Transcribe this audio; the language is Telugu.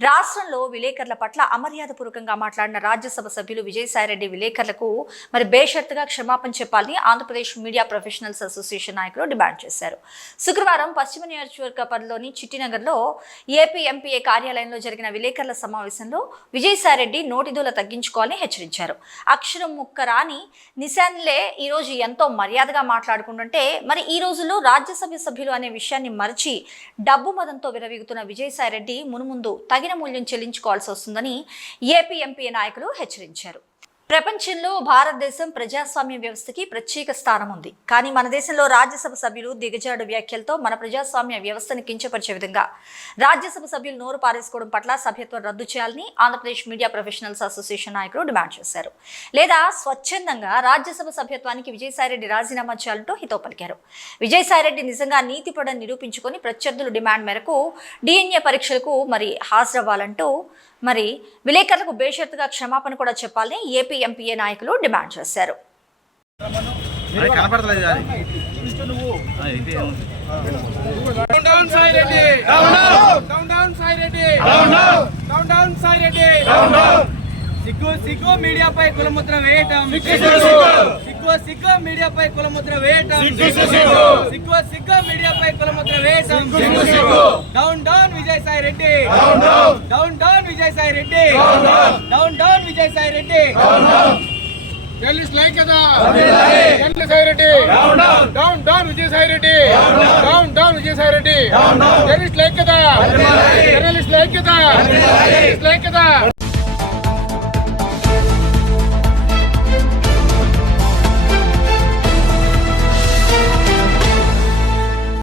రాష్ట్రంలో విలేకరుల పట్ల అమర్యాదపూర్వకంగా మాట్లాడిన రాజ్యసభ సభ్యులు విజయసాయిరెడ్డి విలేకరులకు బేషరతుగా క్షమాపణ చెప్పాలని ఆంధ్రప్రదేశ్ మీడియా ప్రొఫెషనల్స్ అసోసియేషన్ నాయకులు డిమాండ్ చేశారు. శుక్రవారం పశ్చిమ నియోజకవర్గ పరిధిలోని చిట్టినగర్లో ఏపీ ఎంపీఏ కార్యాలయంలో జరిగిన విలేకరుల సమావేశంలో విజయసాయిరెడ్డి నోటిదూల తగ్గించుకోవాలని హెచ్చరించారు. అక్షరం ముక్క రాని నిశాన్లే ఈరోజు ఎంతో మర్యాదగా మాట్లాడుకుంటుంటే మరి ఈ రోజుల్లో రాజ్యసభ సభ్యులు అనే విషయాన్ని మరిచి డబ్బు మదంతో విరవీగుతున్న విజయసాయిరెడ్డి మునుముందు తగిన మూల్యం చెల్లించుకోవాల్సి వస్తుందని ఏపీ ఎంపీఏ నాయకులు హెచ్చరించారు. ప్రపంచంలో భారతదేశం ప్రజాస్వామ్య వ్యవస్థకి ప్రత్యేక స్థానం ఉంది. కానీ మన దేశంలో రాజ్యసభ సభ్యులు దిగజాడు వ్యాఖ్యలతో మన ప్రజాస్వామ్య వ్యవస్థను కించపరిచే విధంగా రాజ్యసభ సభ్యులు నోరు పారేసుకోవడం పట్ల సభ్యత్వం రద్దు చేయాలని ఆంధ్రప్రదేశ్ మీడియా ప్రొఫెషనల్స్ అసోసియేషన్ నాయకులు డిమాండ్ చేశారు. లేదా స్వచ్ఛందంగా రాజ్యసభ సభ్యత్వానికి విజయసాయిరెడ్డి రాజీనామా చేయాలంటూ హితవు పలికారు. విజయసాయిరెడ్డి నిజంగా నీతిపడని నిరూపించుకొని ప్రత్యర్థుల డిమాండ్ మేరకు డిఎన్ఏ పరీక్షలకు హాజరవ్వాలంటూ విలేకరులకు బేషరతుగా క్షమాపణ కూడా చెప్పాలని ఏపీ ఎంపీఏ నాయకులు డిమాండ్ చేశారు. సిగ్గు మీడియాపై కులముద్ర వేయటం, సిగ్గు మీడియాపై కులముద్ర వేయటం, సిగ్గు మీడియాపై కులముద్ర వేయటం. Down down Vijayasai Reddy, down down Vijayasai Reddy, down down Vijayasai Reddy. Journalist లైక్యత, Vijayasai Reddy, down down Vijayasai Reddy, down down Vijayasai Reddy. Journalist లైక్యత, జర్నలిస్ట్ లైక్యత, జర్నలిస్ట్ లైక్యత.